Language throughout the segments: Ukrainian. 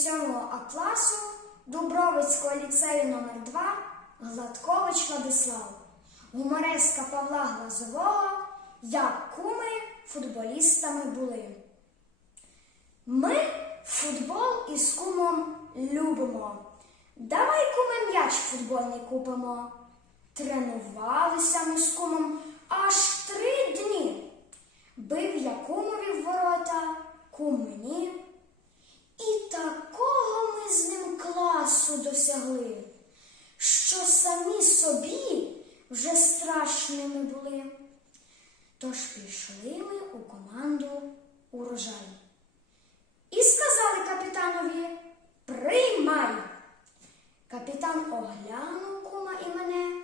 7 А класу Дубровицького ліцею номер 2 Гладкович Владислав, гумореска Павла Глазового, як куми футболістами були. Ми футбол із кумом любимо. Давай куми м'яч футбольний купимо. Тренувалися ми з кумом аж три дні. Бив я кумові в ворота, кум мені. Класу досягли, що самі собі вже страшними були. Тож пішли ми у команду урожай. І сказали капітанові Приймай. Капітан оглянув кума і мене.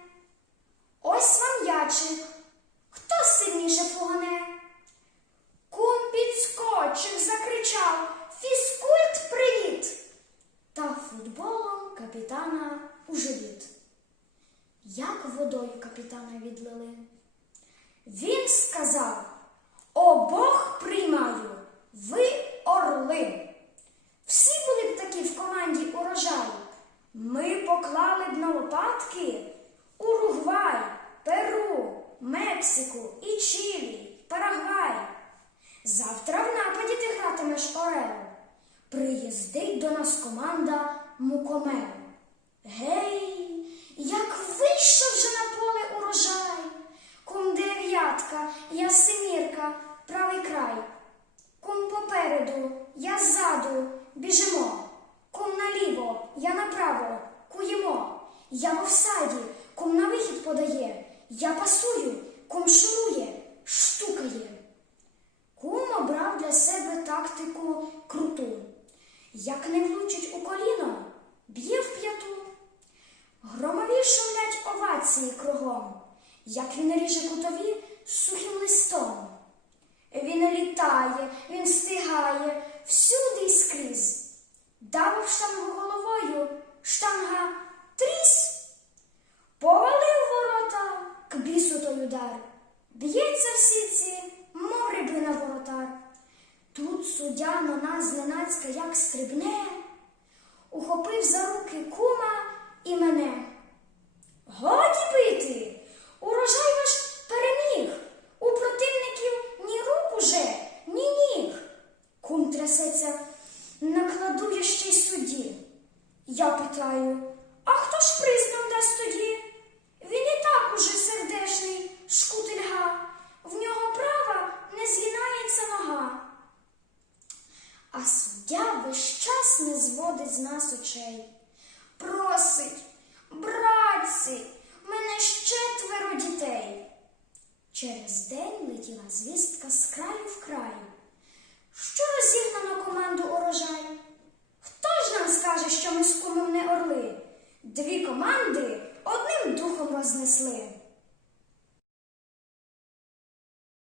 Ось вам ячик. Хто сильніше фугане? Кум підскочив, закричав капітана у живіт. Як водою капітана відлили? Він сказав: Обох приймаю, ви орли. Всі були б такі в команді урожай. Ми поклали б на лопатки Уругвай, Перу, Мексику і Чилі, Парагвай. Завтра в нападі ти гратимеш Орел. Приїздить до нас команда Мукомел. Гей, як вийшов вже на поле урожай. Кум дев'ятка, я семірка, правий край. Кум попереду, я ззаду, біжимо. Кум наліво, я направо, куємо. Я в офсайді, кум на вихід подає. Я пасую, кум шурує, штукає. Кум обрав для себе тактику круту. Як не влучить у коліно, б'є в п'яту. Громові шумлять овації кругом, як він ріже кутові сухим листом. Він літає, він стигає всюди й скрізь. Дав в штангу головою, штанга тріс. Повалив ворота, к бісу той удар. Б'ється в сітці, мов рибина воротар. Тут суддя на нас зненацька як стрибне, ухопив за руки кума і мене. Годі бити! Урожай ваш переміг. У противників ні рук уже, ні ніг. Кум трясеться, накладує ще й судді. Я питаю, а хто ж приз нам дасть тоді? Він і так уже сердешний, шкутильга. В нього права не згинається нога. А суддя весь час не зводить з нас очей. Просить, братці, мене ще четверо дітей. Через день летіла звістка з краю в край. Що розігнано команду урожай? Хто ж нам скаже, що ми з не орли? Дві команди одним духом рознесли.